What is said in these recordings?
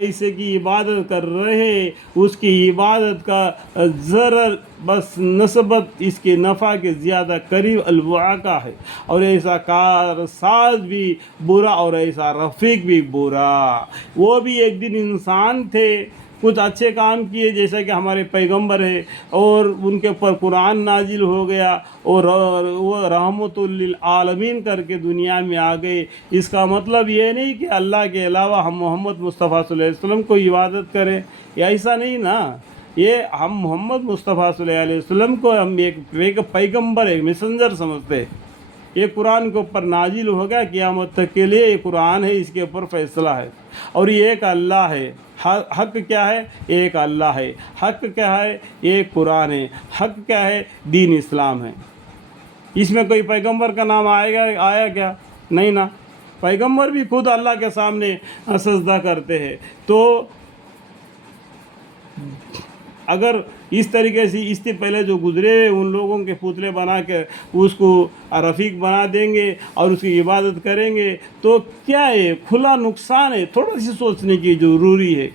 ऐसे की इबादत कर रहे, उसकी इबादत का ज़रा बस नस्बत इसके नफ़ा के ज़्यादा करीब अलवाका है, और ऐसा कार साज भी बुरा और ऐसा रफ़ीक भी बुरा। वो भी एक दिन इंसान थे, कुछ अच्छे काम किए जैसा कि हमारे पैगंबर है, और उनके ऊपर कुरान नाजिल हो गया और वो रहमतुल लिल आलमीन करके दुनिया में आ गए। इसका मतलब ये नहीं कि अल्लाह के अलावा हम मोहम्मद मुस्तफ़ा सल्लल्लाहु अलैहि वसल्लम को इबादत करें, या ऐसा नहीं ना। ये हम मोहम्मद मुस्तफ़ा सल्लल्लाहु अलैहि वसल्लम को हम एक पैगंबर, एक मैसेंजर समझते हैं। ये कुरान के ऊपर नाजिल हो गया, क़यामत तक के लिए ये कुरान है, इसके ऊपर फैसला है। और ये एक अल्लाह है। हक क्या है? एक अल्लाह है। हक क्या है? एक कुरान है। हक क्या है? दीन इस्लाम है। इसमें कोई पैगंबर का नाम आया क्या? नहीं ना। पैगंबर भी खुद अल्लाह के सामने सजदा करते हैं। तो अगर इस तरीके से इससे पहले जो गुजरे हुए उन लोगों के पुतले बना के उसको रफ़ीक बना देंगे और उसकी इबादत करेंगे, तो क्या है? खुला नुकसान है। थोड़ा सी सोचने की ज़रूरी है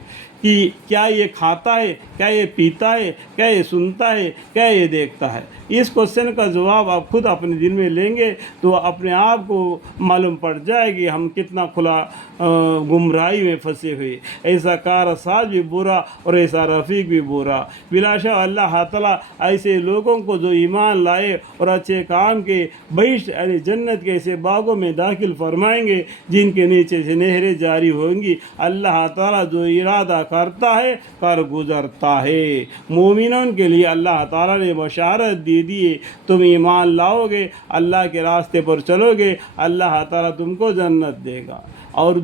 कि क्या ये खाता है, क्या ये पीता है, क्या ये सुनता है, क्या ये देखता है। इस क्वेश्चन का जवाब आप खुद अपने दिल में लेंगे तो अपने आप को मालूम पड़ जाएगी हम कितना खुला गुमराही में फंसे हुए। ऐसा कारसाज भी बुरा और ऐसा रफ़ीक भी बुरा। बिलाशा अल्लाह ताला ऐसे लोगों को जो ईमान लाए और अच्छे काम के बहिश्त यानी जन्नत के ऐसे बागों में दाखिल फरमाएंगे जिनके नीचे से नहरें जारी होंगी। अल्लाह ताला जो इरादा करता है कर गुजरता है। मोमिनों के लिए अल्लाह ताला ने बशारत दे दिए, तुम ईमान लाओगे, अल्लाह के रास्ते पर चलोगे, अल्लाह ताला तुमको जन्नत देगा। और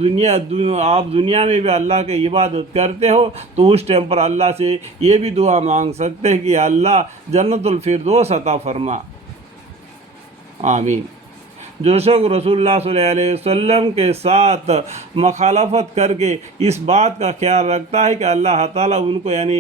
आप दुनिया में भी अल्लाह की इबादत करते हो तो उस टाइम पर अल्लाह से ये भी दुआ मांग सकते हैं कि अल्लाह जन्नतुल फिरदौस अता फरमा। आमीन। जो शख्स रसूलुल्लाह सल्लल्लाहु अलैहि वसल्लम के साथ मखालफत करके इस बात का ख्याल रखता है कि अल्लाह ताला उनको यानी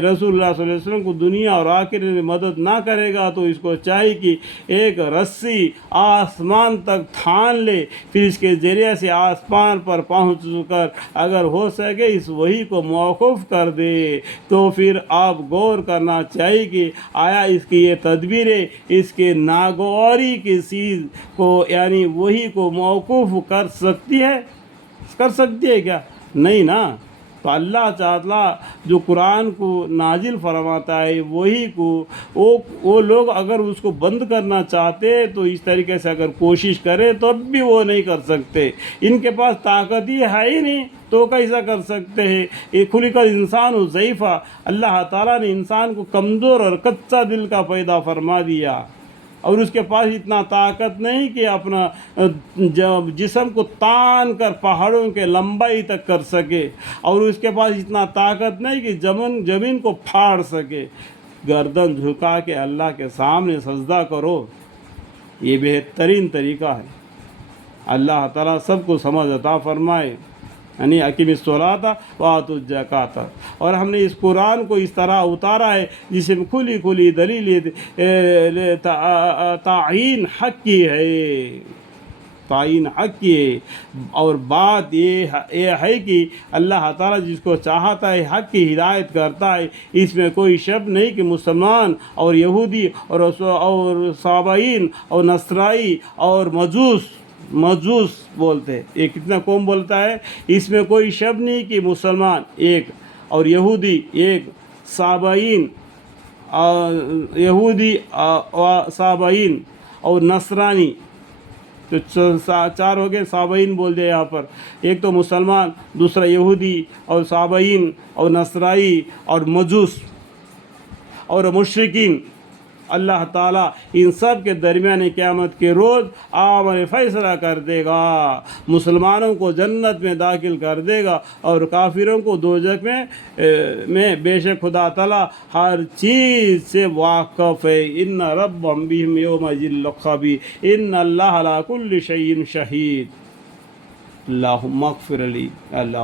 रसूलुल्लाह सल्लल्लाहु अलैहि वसल्लम को दुनिया और आखिरत में मदद ना करेगा, तो इसको चाहिए कि एक रस्सी आसमान तक थान ले, फिर इसके ज़रिए से आसमान पर पहुँच कर अगर हो सके इस वही को मौकूफ़ कर दे। तो फिर आप गौर करना चाहिए कि आया इसकी ये तदबीरें इसके नागवारी की चीज़ को यानी वही को मौकूफ़ कर सकती है क्या? नहीं ना। तो अल्लाह ताला जो कुरान को नाजिल फरमाता है वही को वो लोग अगर उसको बंद करना चाहते हैं तो इस तरीके से अगर कोशिश करें तो अब भी वो नहीं कर सकते। इनके पास ताकत ही है ही नहीं, तो कैसा कर सकते हैं? ये खुलिकल इंसान ज़ईफ़ा, अल्लाह ताला ने इंसान को कमज़ोर और कच्चा दिल का पैदा फरमा दिया, और उसके पास इतना ताकत नहीं कि अपना जिस्म को तान कर पहाड़ों के लंबाई तक कर सके, और उसके पास इतना ताकत नहीं कि ज़मीन को फाड़ सके। गर्दन झुका के अल्लाह के सामने सजदा करो, ये बेहतरीन तरीका है। अल्लाह ताला सबको समझ अता फरमाए। यानी अकीमिस्सलाता व आतुज़ ज़काता। और हमने इस कुरान को इस तरह उतारा है जिसमें खुली खुली दलील तायीन हक़ की है, तायीन हक़ की है। और बात ये है कि अल्लाह ताला जिसको चाहता है हक़ की हिदायत करता है। इसमें कोई शक नहीं कि मुसलमान और यहूदी और साबाइन और नसराई और मजूस बोलते हैं। ये कितना कौम बोलता है? इसमें कोई शक नहीं कि मुसलमान एक और यहूदी एक, साबाइन यहूदी साबाइन और नसरानी, तो चार हो गए। साबाइन बोल दिया यहाँ पर, एक तो मुसलमान, दूसरा यहूदी और साबाइन और नसराई और मजूस और मुशरिकीन। अल्लाह ताला इन सब के दरमियान क़यामत के रोज़ आमर फ़ैसला कर देगा। मुसलमानों को जन्नत में दाखिल कर देगा और काफिरों को दोज़ख में बेशक खुदा ताला हर चीज़ से वाक़फ़ है। इन्ना रब्बहुम बिहिम यौमइज़िन लख़बीर इन्ना अल्लाह अला कुल्लि शैइन शहीद। अल्लाहुम्मा अग़फ़िर ली। अल्लाह